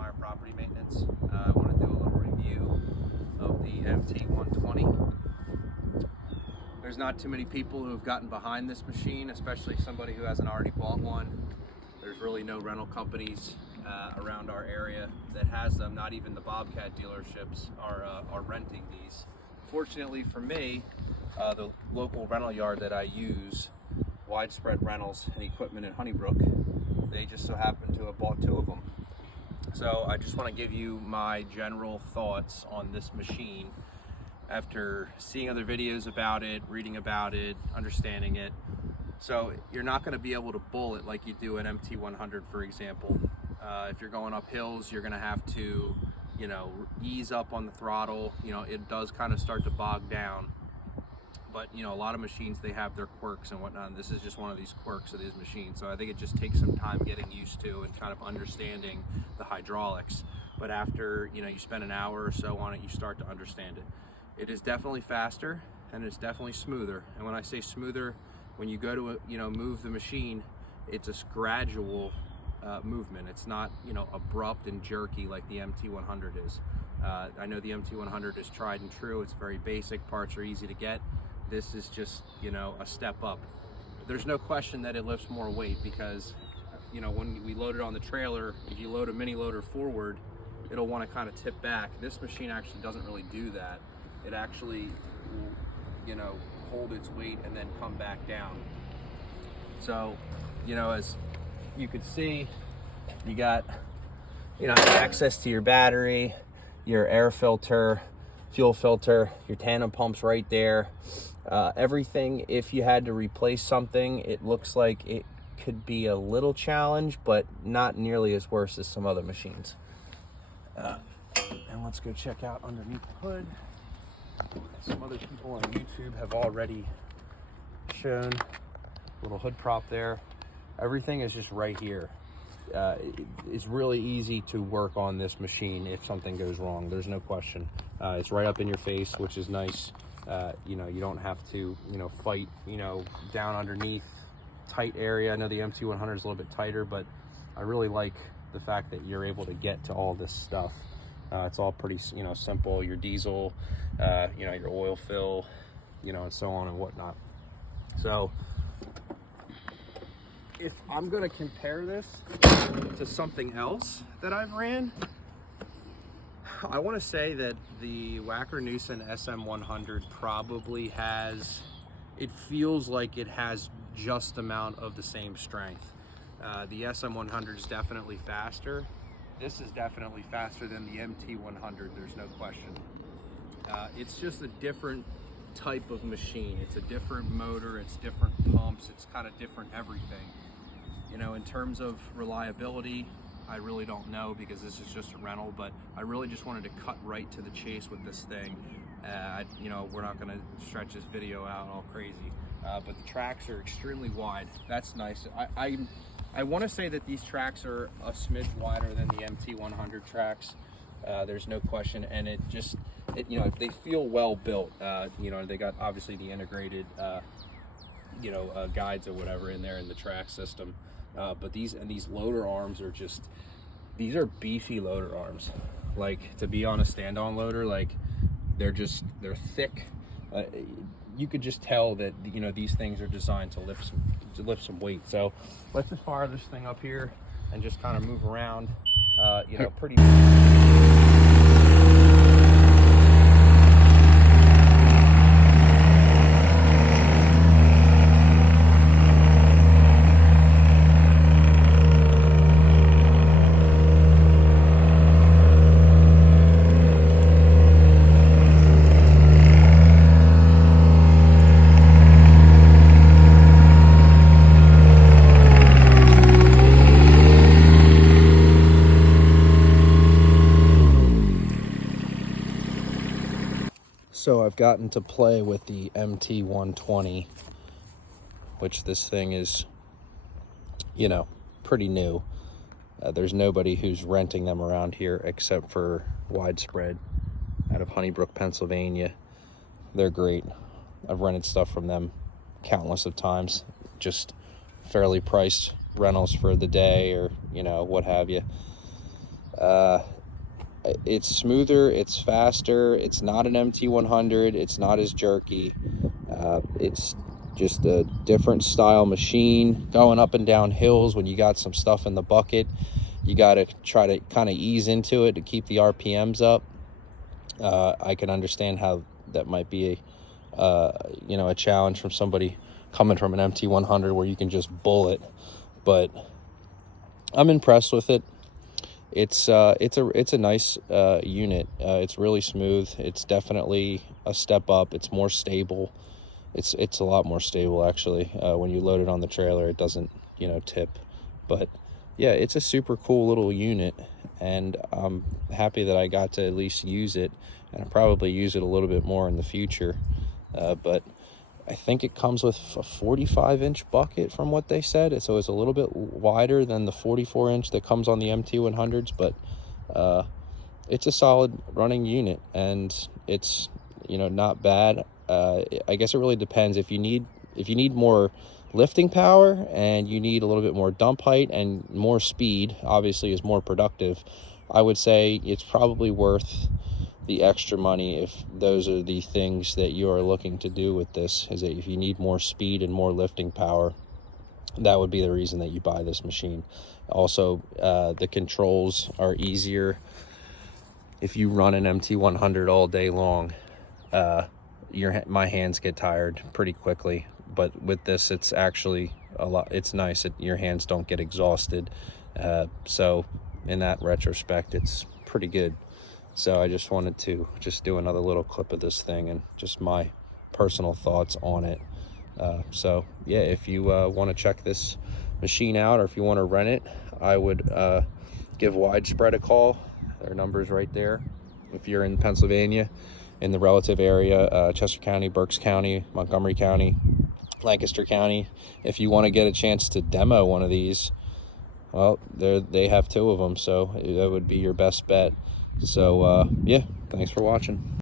Meyer Property Maintenance. I want to do a little review of the mt120. There's not too many people who have gotten behind this machine, especially somebody who hasn't already bought one. There's really no rental companies around our area that has them. Not even the Bobcat dealerships are renting these. Fortunately for me, the local rental yard that I use, Widespread Rentals and Equipment in Honeybrook, they just so happen to have bought 2 of them. So I just want to give you my general thoughts on this machine after seeing other videos about it, reading about it, understanding it. So you're not going to be able to bull it like you do an mt100, for example. If you're going up hills, you're going to have to, ease up on the throttle. It does kind of start to bog down. But a lot of machines, they have their quirks and whatnot, and this is just one of these quirks of these machines. So I think it just takes some time getting used to and kind of understanding the hydraulics. But after you spend an hour or so on it, you start to understand it. It is definitely faster and it's definitely smoother. And when I say smoother, when you go to move the machine, it's a gradual movement. It's not abrupt and jerky like the mt100 is. I know the mt100 is tried and true. It's very basic. Parts are easy to get. This is just a step up. There's no question that it lifts more weight because when we load it on the trailer, if you load a mini loader forward, it'll want to kind of tip back. This machine actually doesn't really do that. It actually will hold its weight and then come back down. So as you could see, you got access to your battery, your air filter, fuel filter, your tandem pumps right there. Everything, if you had to replace something, it looks like it could be a little challenge, but not nearly as worse as some other machines. And let's go check out underneath the hood. Some other people on YouTube have already shown a little hood prop there. Everything is just right here. It's really easy to work on this machine if something goes wrong. There's no question. It's right up in your face, which is nice. You don't have to fight down underneath tight area. I know the mt100 is a little bit tighter, but I really like the fact that you're able to get to all this stuff. It's all pretty simple. Your diesel, your oil fill, and so on and whatnot. So if I'm going to compare this to something else that I've ran, I want to say that the Wacker-Neuson SM100 probably has, it feels like it has just amount of the same strength. The SM100 is definitely faster. This is definitely faster than the mt100, there's no question. It's just a different type of machine. It's a different motor, it's different pumps, it's kind of different everything. In terms of reliability, I really don't know because this is just a rental, but I really just wanted to cut right to the chase with this thing. We're not going to stretch this video out all crazy, but the tracks are extremely wide. That's nice. I want to say that these tracks are a smidge wider than the mt100 tracks. There's no question, and they feel well built. They got obviously the integrated guides or whatever in there in the track system. But these loader arms are these are beefy loader arms. Like, to be on a stand-on loader, like they're thick. You could just tell that these things are designed to lift some weight. So let's just fire this thing up here and just kind of move around. Pretty. So I've gotten to play with the mt120, which this thing is, pretty new. There's nobody who's renting them around here except for Widespread out of Honeybrook, Pennsylvania. They're great. I've rented stuff from them countless of times. Just fairly priced rentals for the day or, what have you. It's smoother, it's faster, it's not an MT100, it's not as jerky. It's just a different style machine. Going up and down hills when you got some stuff in the bucket, you got to try to kind of ease into it to keep the RPMs up. I can understand how that might be a challenge from somebody coming from an MT100 where you can just bullet, but I'm impressed with it. It's a nice unit. It's really smooth. It's definitely a step up. It's more stable. It's a lot more stable actually. When you load it on the trailer, it doesn't tip. But yeah, it's a super cool little unit, and I'm happy that I got to at least use it, and I'll probably use it a little bit more in the future. But I think it comes with a 45-inch bucket from what they said, so it's a little bit wider than the 44-inch that comes on the MT100s, but it's a solid running unit, and it's not bad. I guess it really depends. If you need more lifting power and you need a little bit more dump height and more speed, obviously is more productive, I would say it's probably worth the extra money if those are the things that you are looking to do with this. Is that if you need more speed and more lifting power, that would be the reason that you buy this machine. Also, the controls are easier. If you run an MT100 all day long, my hands get tired pretty quickly, but with this it's actually it's nice that your hands don't get exhausted. So in that retrospect, it's pretty good. So I just wanted to do another little clip of this thing and just my personal thoughts on it. So yeah, if you want to check this machine out, or if you want to rent it, I would give Widespread a call. Their number's right there. If you're in Pennsylvania, in the relative area, Chester County, Berks County, Montgomery County, Lancaster County, if you want to get a chance to demo one of these, well, they have 2 of them, so that would be your best bet. So yeah, thanks for watching.